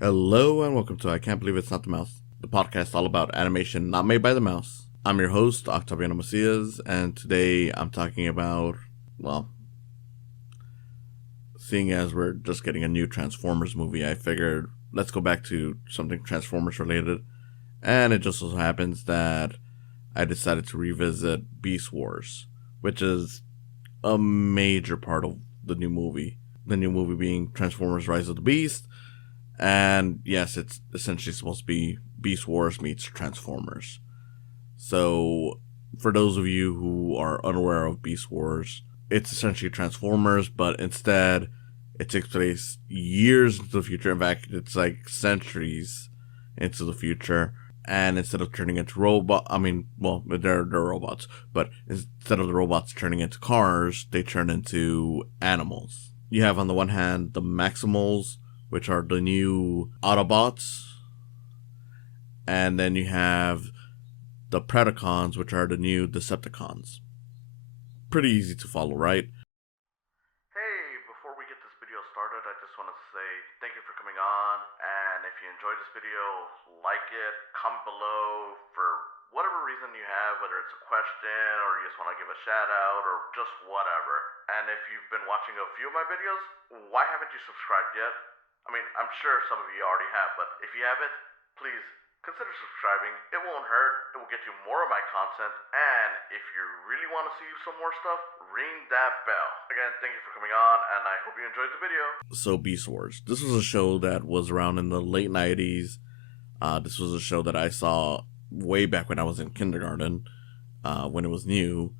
Hello and welcome to I Can't Believe It's Not the Mouse, the podcast all about animation not made by the mouse. I'm your host, Octaviano Macias, and today I'm talking about, seeing as we're just getting a new Transformers movie, I figured let's go back to something Transformers related, and it just so happens that I decided to revisit Beast Wars, which is a major part of the new movie. The new movie being Transformers Rise of the Beast. And yes, it's essentially supposed to be Beast Wars meets Transformers. So, for those of you who are unaware of Beast Wars, it's essentially Transformers, but instead it takes place years into the future. In fact, it's like centuries into the future. And instead of turning into they're robots, but instead of the robots turning into cars, they turn into animals. You have on the one hand the Maximals, which are the new Autobots, and then you have the Predacons, which are the new Decepticons. Pretty easy to follow, right? Hey, before we get this video started, I just want to say thank you for coming on, and if you enjoyed this video, like it, comment below for whatever reason you have, whether it's a question, or you just want to give a shout out, or just whatever. And if you've been watching a few of my videos, why haven't you subscribed yet? I mean, I'm sure some of you already have, but if you haven't, please consider subscribing. It won't hurt. It will get you more of my content. And if you really want to see some more stuff, ring that bell. Again, thank you for coming on, and I hope you enjoyed the video. So, Beast Wars. This was a show that was around in the late 90s. This was a show that I saw way back when I was in kindergarten, when it was new.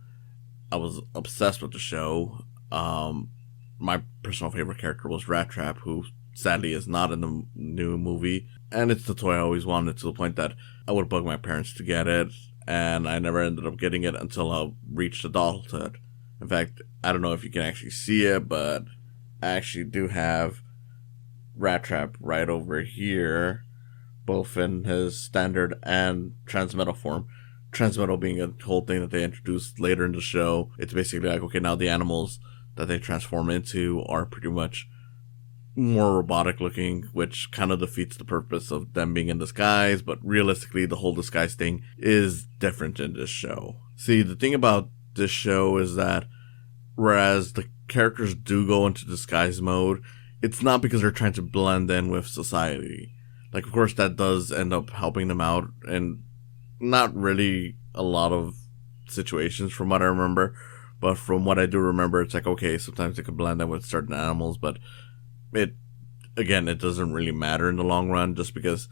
I was obsessed with the show. My personal favorite character was Rat Trap, who sadly is not in the new movie, and it's the toy I always wanted, to the point that I would bug my parents to get it, and I never ended up getting it until I reached adulthood. In fact, I don't know if you can actually see it, but I actually do have Rat Trap right over here, both in his standard and Transmetal form. Transmetal being a whole thing that they introduced later in the show. It's basically like, okay, now the animals that they transform into are pretty much more robotic looking, which kind of defeats the purpose of them being in disguise, but realistically the whole disguise thing is different in this show. See, the thing about this show is that whereas the characters do go into disguise mode, it's not because they're trying to blend in with society. Like, of course that does end up helping them out, and not really a lot of situations from what I remember, but from what I do remember, it's like, okay, sometimes they can blend in with certain animals, but it doesn't really matter in the long run, just because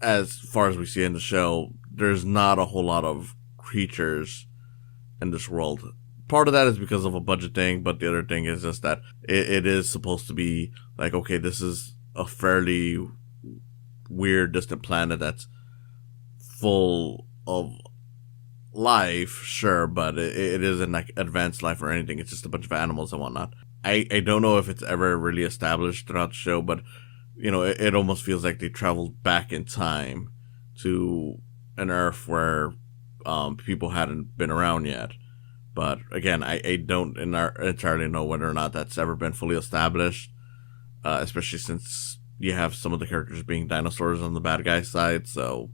as far as we see in the show, there's not a whole lot of creatures in this world. Part of that is because of a budget thing, but the other thing is just that it is supposed to be like, okay, this is a fairly weird, distant planet that's full of life, sure, but it isn't like advanced life or anything. It's just a bunch of animals and whatnot. I don't know if it's ever really established throughout the show, but it almost feels like they traveled back in time to an Earth where people hadn't been around yet. But again, I don't entirely know whether or not that's ever been fully established, especially since you have some of the characters being dinosaurs on the bad guy side. So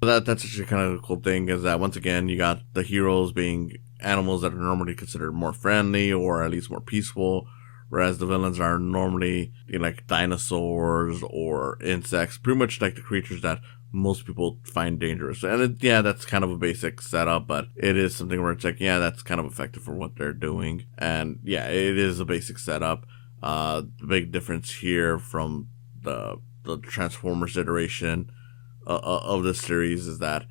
that's actually kind of a cool thing, is that once again you got the heroes being animals that are normally considered more friendly or at least more peaceful, whereas the villains are normally like dinosaurs or insects, pretty much like the creatures that most people find dangerous. And that's kind of a basic setup, but it is something where it's like, yeah, that's kind of effective for what they're doing. And yeah, it is a basic setup. The big difference here from the Transformers iteration of this series is that,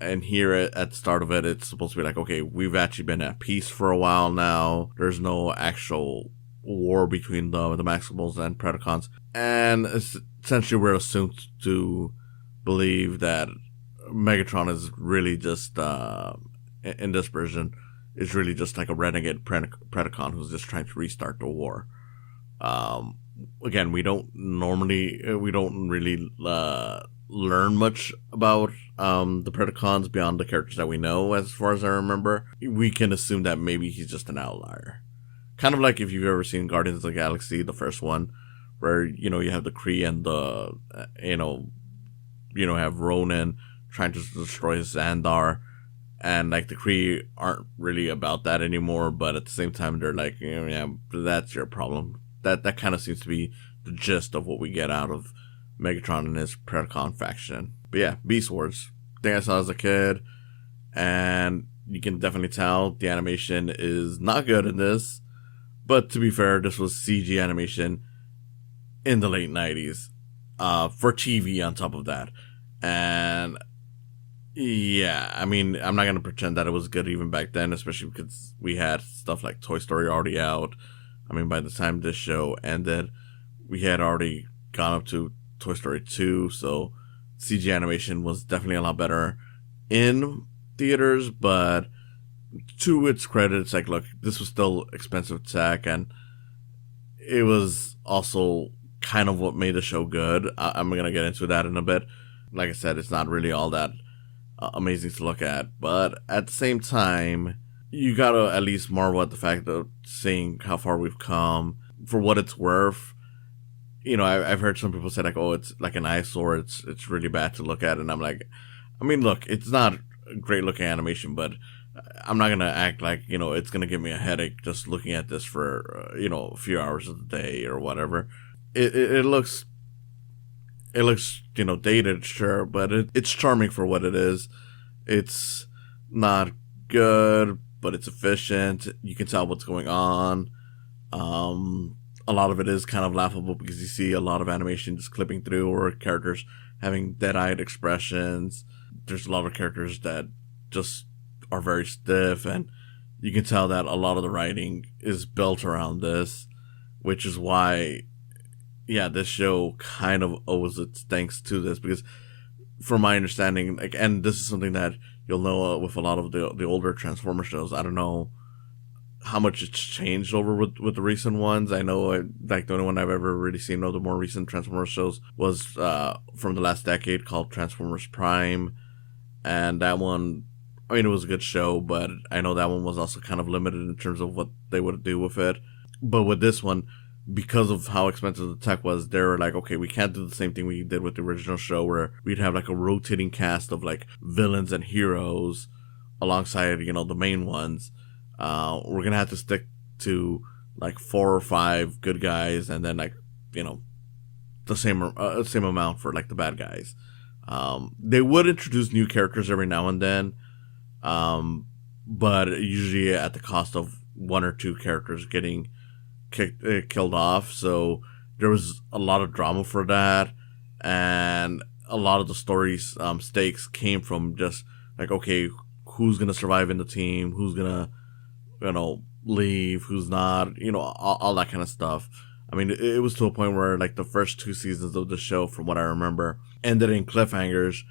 and here at the start of it, it's supposed to be like, okay, we've actually been at peace for a while now. There's no actual war between the Maximals and Predacons. And essentially we're assumed to believe that Megatron is really just, in this version, is really just like a renegade Predacon who's just trying to restart the war. Again, we don't really learn much about the Predacons beyond the characters that we know. As far as I remember, we can assume that maybe he's just an outlier, kind of like if you've ever seen Guardians of the Galaxy, the first one, where you have the Kree and the have Ronan trying to destroy Xandar, and like the Kree aren't really about that anymore, but at the same time they're like, yeah, that's your problem. That kind of seems to be the gist of what we get out of Megatron and his Predacon faction. But yeah, Beast Wars, thing I saw as a kid, and you can definitely tell the animation is not good in this. But to be fair, this was CG animation in the late 90s, for TV on top of that. And yeah, I mean, I'm not going to pretend that it was good even back then, especially because we had stuff like Toy Story already out. I mean, by the time this show ended, we had already gone up to Toy Story 2, so CG animation was definitely a lot better in theaters, but to its credit, it's like, look, this was still expensive tech, and it was also kind of what made the show good. I'm going to get into that in a bit. Like I said, it's not really all that amazing to look at, but at the same time, you gotta at least marvel at the fact of seeing how far we've come. For what it's worth, I've heard some people say like, oh, it's like an eyesore, it's really bad to look at, and I'm like, I mean, look, it's not a great looking animation, but I'm not gonna act like it's gonna give me a headache just looking at this for a few hours of the day or whatever. It looks dated, sure, but it's charming for what it is. It's not good, but it's efficient. You can tell what's going on. A lot of it is kind of laughable because you see a lot of animation just clipping through, or characters having dead-eyed expressions. There's a lot of characters that just are very stiff, and you can tell that a lot of the writing is built around this, which is why, yeah, this show kind of owes its thanks to this, because from my understanding, like, and this is something that you'll know with a lot of the older Transformer shows. I don't know how much it's changed over with the recent ones. I know like the only one I've ever really seen of the more recent Transformers shows was from the last decade, called Transformers Prime, and that one, I mean, it was a good show, but I know that one was also kind of limited in terms of what they would do with it. But with this one, because of how expensive the tech was, they were like, okay, we can't do the same thing we did with the original show, where we'd have like a rotating cast of like villains and heroes alongside the main ones. We're gonna have to stick to like 4 or 5 good guys, and then like the same amount for like the bad guys. They would introduce new characters every now and then, but usually at the cost of 1 or 2 characters getting killed off. So there was a lot of drama for that, and a lot of the story's stakes came from just like, okay, who's gonna survive in the team, who's gonna leave, who's not, all that kind of stuff. I mean, it was to a point where like the first 2 seasons of the show, from what I remember, ended in cliffhangers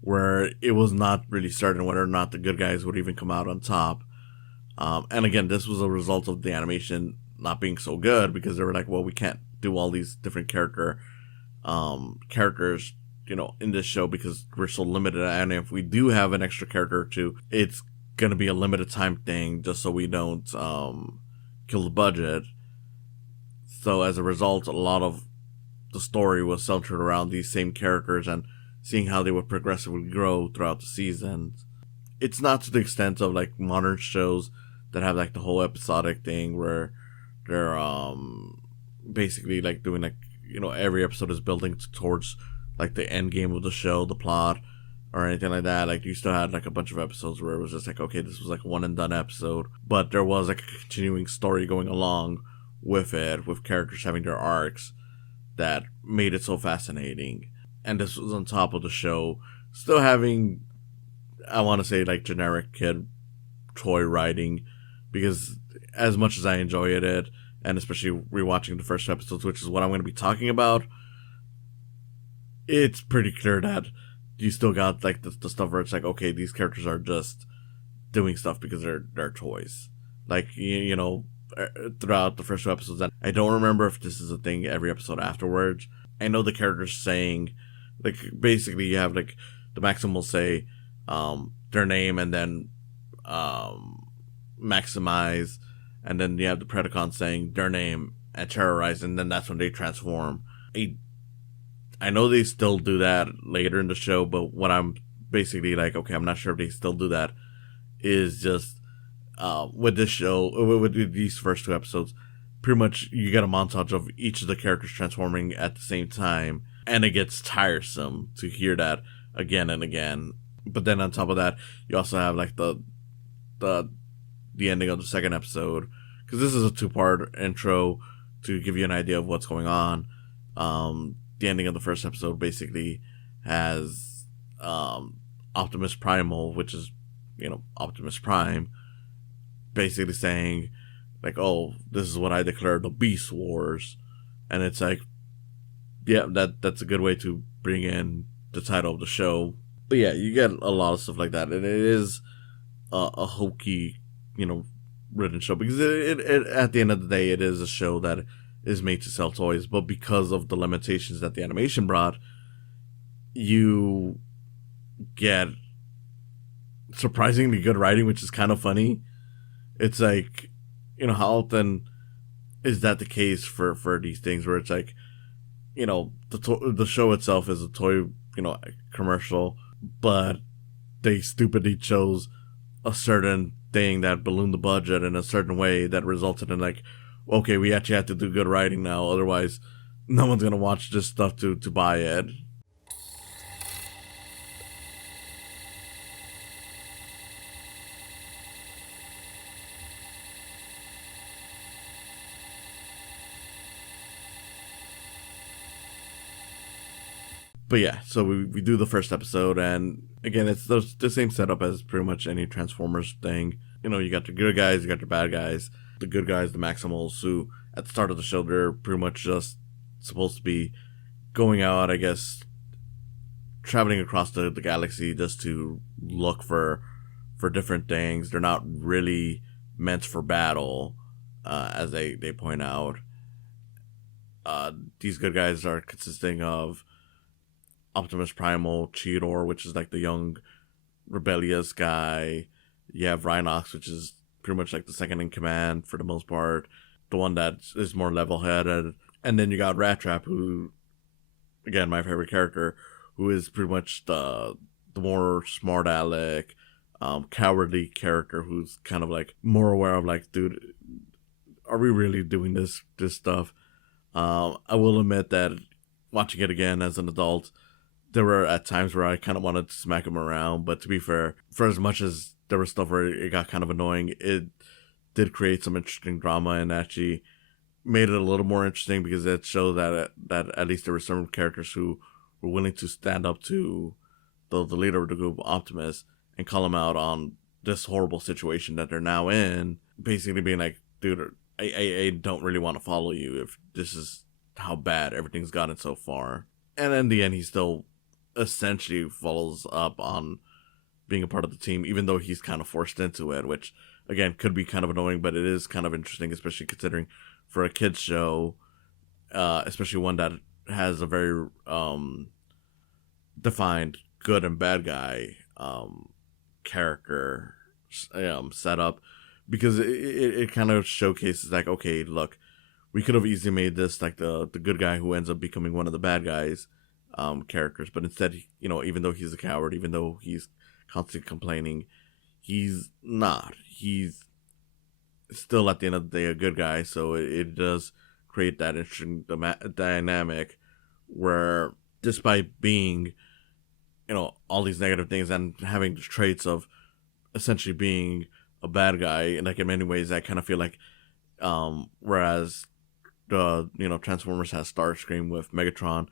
where it was not really certain whether or not the good guys would even come out on top. And again, this was a result of the animation not being so good, because they were like, well, we can't do all these different characters in this show because we're so limited, and if we do have an extra character or two, it's gonna be a limited time thing, just so we don't kill the budget. So as a result, a lot of the story was centered around these same characters and seeing how they would progressively grow throughout the seasons. It's not to the extent of like modern shows that have like the whole episodic thing where they're basically like doing like every episode is building towards like the end game of the show, the plot, or anything like that. Like, you still had like a bunch of episodes where it was just like, okay, this was like one and done episode, but there was like a continuing story going along with it, with characters having their arcs that made it so fascinating. And this was on top of the show still having, I want to say, like generic kid toy writing, because as much as I enjoyed it, and especially rewatching the first episodes, which is what I'm going to be talking about, it's pretty clear that you still got like the stuff where it's like, okay, these characters are just doing stuff because they're toys. Like, throughout the first 2 episodes, and I don't remember if this is a thing every episode afterwards. I know the characters saying, like, basically you have like the Maxim will say their name, and then maximize, and then you have the Predacon saying their name and terrorize, and then that's when they transform. I know they still do that later in the show, but what I'm basically like, okay, I'm not sure if they still do that, is just with this show, with these first two episodes, pretty much you get a montage of each of the characters transforming at the same time, and it gets tiresome to hear that again and again. But then on top of that, you also have like the ending of the second episode, because this is a two-part intro to give you an idea of what's going on. The ending of the first episode basically has Optimus Primal, which is, Optimus Prime, basically saying like, oh, this is what I declare the Beast Wars. And it's like, yeah, that's a good way to bring in the title of the show. But yeah, you get a lot of stuff like that, and it is a hokey, written show, because it at the end of the day, it is a show that is made to sell toys, but because of the limitations that the animation brought, you get surprisingly good writing, which is kind of funny. It's like, how often is that the case for these things where it's like, the show itself is a toy, commercial, but they stupidly chose a certain thing that ballooned the budget in a certain way that resulted in like, okay, we actually have to do good writing now, otherwise no one's gonna watch this stuff to buy it. But yeah, so we do the first episode, and again, it's the same setup as pretty much any Transformers thing. You got your good guys, you got your bad guys. The good guys, the Maximals, who at the start of the show, they're pretty much just supposed to be going out, I guess, traveling across the galaxy just to look for different things. They're not really meant for battle, as they point out. These good guys are consisting of Optimus Primal, Cheetor, which is like the young rebellious guy. You have Rhinox, which is pretty much like the second in command for the most part, the one that is more level-headed. And then you got Rat Trap, who, again, my favorite character, who is pretty much the more smart aleck, cowardly character, who's kind of like more aware of like, dude, are we really doing this stuff? I will admit that watching it again as an adult, there were at times where I kind of wanted to smack him around, but to be fair, for as much as there was stuff where it got kind of annoying, it did create some interesting drama and actually made it a little more interesting, because it showed that at least there were some characters who were willing to stand up to the leader of the group, Optimus, and call him out on this horrible situation that they're now in, basically being like, dude, I don't really want to follow you if this is how bad everything's gotten so far. And in the end, he still essentially follows up on being a part of the team, even though he's kind of forced into it, which again could be kind of annoying, but it is kind of interesting, especially considering for a kids show, especially one that has a very defined good and bad guy character setup, because it kind of showcases like, okay, look, we could have easily made this like the good guy who ends up becoming one of the bad guys characters, but instead, even though he's a coward, even though he's constantly complaining, he's not. He's still at the end of the day a good guy, so it does create that interesting dynamic where, despite being, all these negative things and having the traits of essentially being a bad guy, and like in many ways, I kind of feel like, whereas the Transformers has Starscream with Megatron,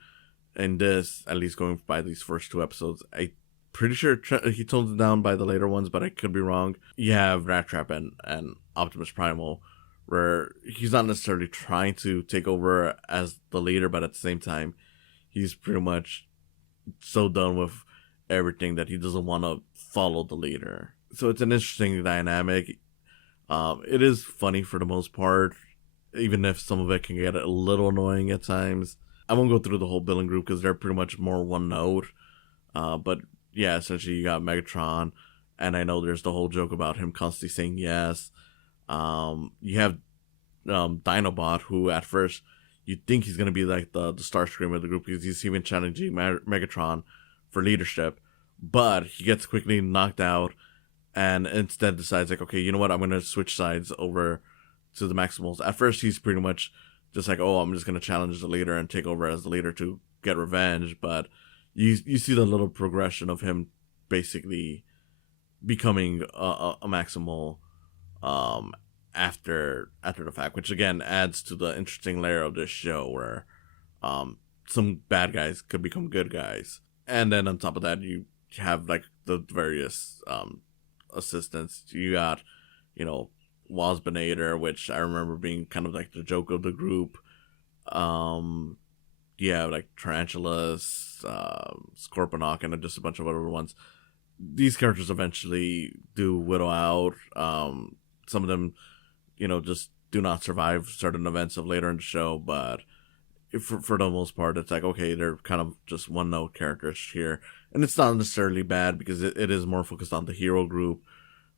and this, at least going by these first two episodes, I pretty sure he tones it down by the later ones, but I could be wrong. You have Rat Trap and Optimus Primal, where he's not necessarily trying to take over as the leader, but at the same time, he's pretty much so done with everything that he doesn't want to follow the leader. So it's an interesting dynamic. It is funny for the most part, even if some of it can get a little annoying at times. I won't go through the whole villain group because they're pretty much more one note. But yeah, essentially you got Megatron, and I know there's the whole joke about him constantly saying yes. You have Dinobot, who at first you think he's gonna be like the Starscream of the group because he's even challenging Megatron for leadership, but he gets quickly knocked out and instead decides like, okay, you know what, I'm gonna switch sides over to the Maximals. At first, he's pretty much just like, oh, I'm just gonna challenge the leader and take over as the leader to get revenge. But you see the little progression of him basically becoming a Maximal after the fact, which again adds to the interesting layer of this show where some bad guys could become good guys, and then on top of that, you have like the various assistants. You got, Wasbinator, which I remember being kind of like the joke of the group. Yeah, like Tarantulas, Scorponok, and just a bunch of other ones. These characters eventually do whittle out. Some of them, just do not survive certain events of later in the show, but for the most part, it's like, okay, they're kind of just one-note characters here. And it's not necessarily bad because it is more focused on the hero group,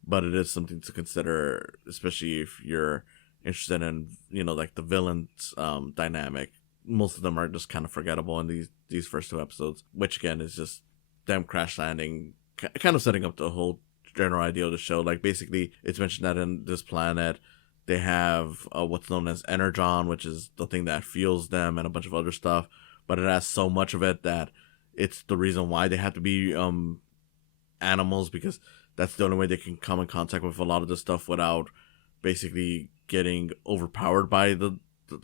but it is something to consider, especially if you're interested in, like the villains dynamic. Most of them are just kind of forgettable in these first two episodes, which again is just them crash landing, kind of setting up the whole general idea of the show. Like basically, it's mentioned that in this planet, they have what's known as energon, which is the thing that fuels them, and a bunch of other stuff. But it has so much of it that it's the reason why they have to be animals, because that's the only way they can come in contact with a lot of this stuff without basically getting overpowered by the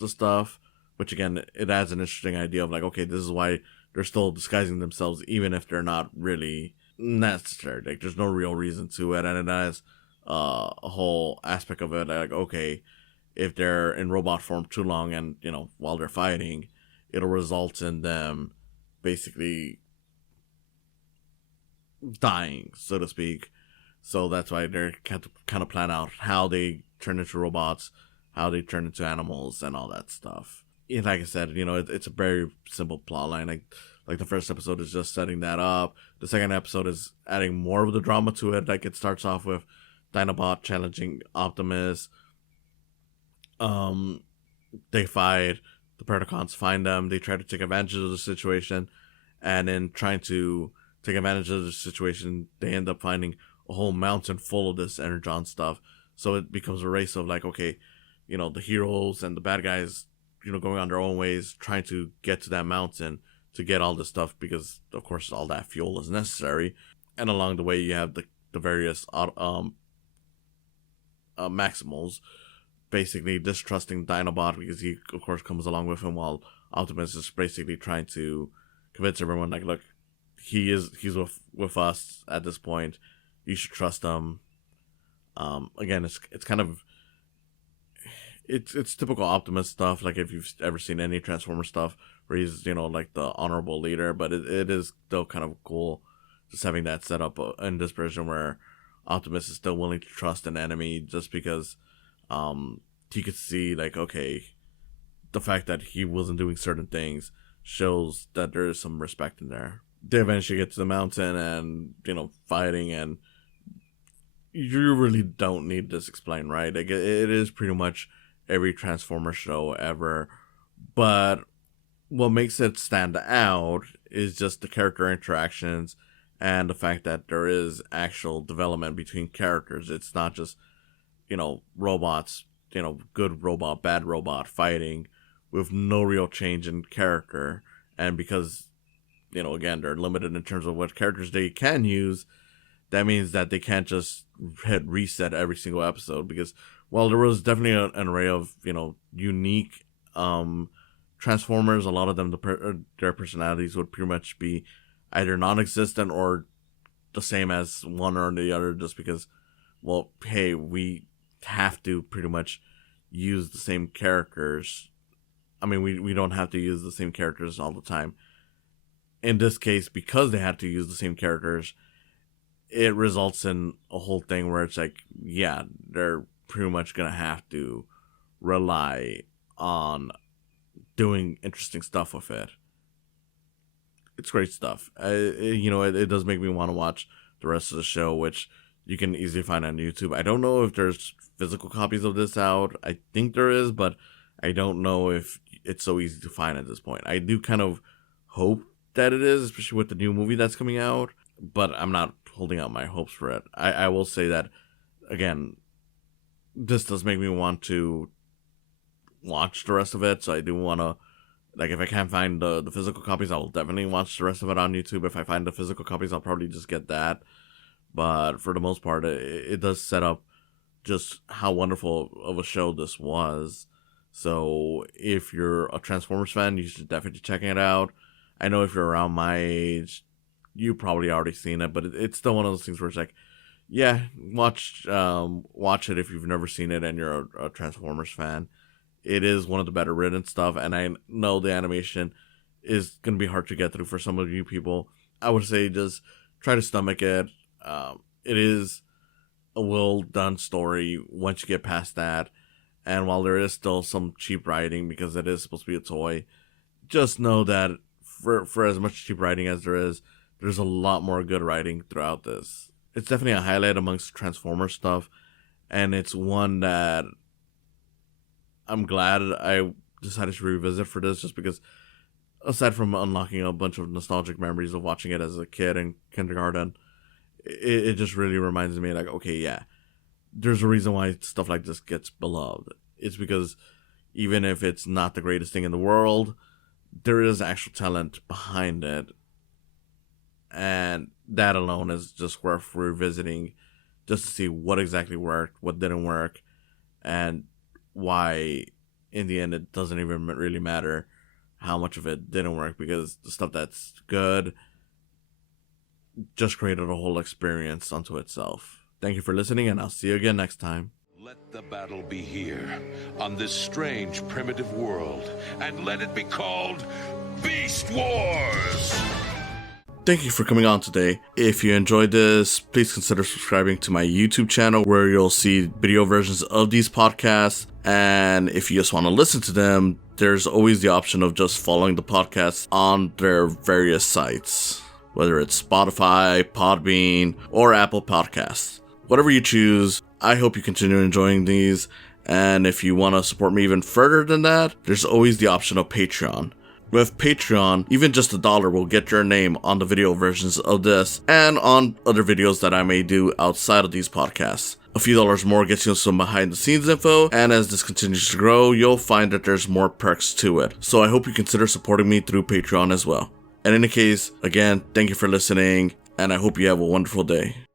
stuff. Which again, it adds an interesting idea of like, okay, this is why they're still disguising themselves, even if they're not really necessary. Like, there's no real reason to it, and it has a whole aspect of it. Like, okay, if they're in robot form too long, and while they're fighting, it'll result in them basically dying, so to speak. So that's why they're kind of plan out how they turn into robots, how they turn into animals, and all that stuff. And like I said, it's a very simple plot line. Like the first episode is just setting that up. The second episode is adding more of the drama to it. Like, it starts off with Dinobot challenging Optimus. They fight. The Predacons find them. They try to take advantage of the situation, and in trying to take advantage of the situation, they end up finding a whole mountain full of this energon stuff. So it becomes a race of like, okay, the heroes and the bad guys, going on their own ways, trying to get to that mountain to get all this stuff, because of course all that fuel is necessary. And along the way, you have the various Maximals basically distrusting Dinobot, because he of course comes along with him, while Optimus is basically trying to convince everyone like, look, he's with us at this point, you should trust him. Again, it's kind of it's typical Optimus stuff, like if you've ever seen any Transformer stuff where he's like the honorable leader, but it is still kind of cool just having that set up in this version where Optimus is still willing to trust an enemy just because he could see like, okay, the fact that he wasn't doing certain things shows that there is some respect in there. They eventually get to the mountain and fighting, and you really don't need this explained, right? Like, it is pretty much every Transformer show ever, but what makes it stand out is just the character interactions and the fact that there is actual development between characters. It's not just robots, good robot, bad robot fighting with no real change in character. And because again, they're limited in terms of what characters they can use, that means that they can't just hit reset every single episode, because while there was definitely an array of unique Transformers, a lot of them, their personalities would pretty much be either non-existent or the same as one or the other, just because, well, hey, we have to pretty much use the same characters. I mean, we don't have to use the same characters all the time. In this case, because they had to use the same characters, it results in a whole thing where it's like, yeah, they're pretty much gonna have to rely on doing interesting stuff with it. It's great stuff. It does make me want to watch the rest of the show, which you can easily find on YouTube. I don't know if there's physical copies of this out. I think there is, but I don't know if it's so easy to find at this point. I do kind of hope that it is, especially with the new movie that's coming out, but I'm not holding out my hopes for it. I will say that, again, this does make me want to watch the rest of it, so I do want to, like, if I can't find the physical copies, I'll definitely watch the rest of it on YouTube. If I find the physical copies, I'll probably just get that. But for the most part, it does set up just how wonderful of a show this was. So if you're a Transformers fan, you should definitely check it out. I know if you're around my age, you probably already seen it, but it's still one of those things where it's like, yeah, watch it if you've never seen it and you're a Transformers fan. It is one of the better written stuff, and I know the animation is going to be hard to get through for some of you people. I would say just try to stomach it. It is a well done story once you get past that. And while there is still some cheap writing because it is supposed to be a toy, just know that for as much cheap writing as there is, there's a lot more good writing throughout this. It's definitely a highlight amongst Transformers stuff, and it's one that I'm glad I decided to revisit for this, just because aside from unlocking a bunch of nostalgic memories of watching it as a kid in kindergarten, it just really reminds me, like, okay, yeah, there's a reason why stuff like this gets beloved. It's because even if it's not the greatest thing in the world, there is actual talent behind it. And that alone is just worth revisiting, just to see what exactly worked, what didn't work, and why in the end it doesn't even really matter how much of it didn't work, because the stuff that's good just created a whole experience unto itself. Thank you for listening, and I'll see you again next time. Let the battle be here, on this strange primitive world, and let it be called Beast Wars! Thank you for coming on today. If you enjoyed this, please consider subscribing to my YouTube channel, where you'll see video versions of these podcasts. And if you just want to listen to them, there's always the option of just following the podcasts on their various sites, whether it's Spotify, Podbean, or Apple Podcasts. Whatever you choose, I hope you continue enjoying these. And if you want to support me even further than that, there's always the option of Patreon. With Patreon, even just $1 will get your name on the video versions of this and on other videos that I may do outside of these podcasts. A few dollars more gets you some behind the scenes info, and as this continues to grow, you'll find that there's more perks to it. So I hope you consider supporting me through Patreon as well. In any case, again, thank you for listening, and I hope you have a wonderful day.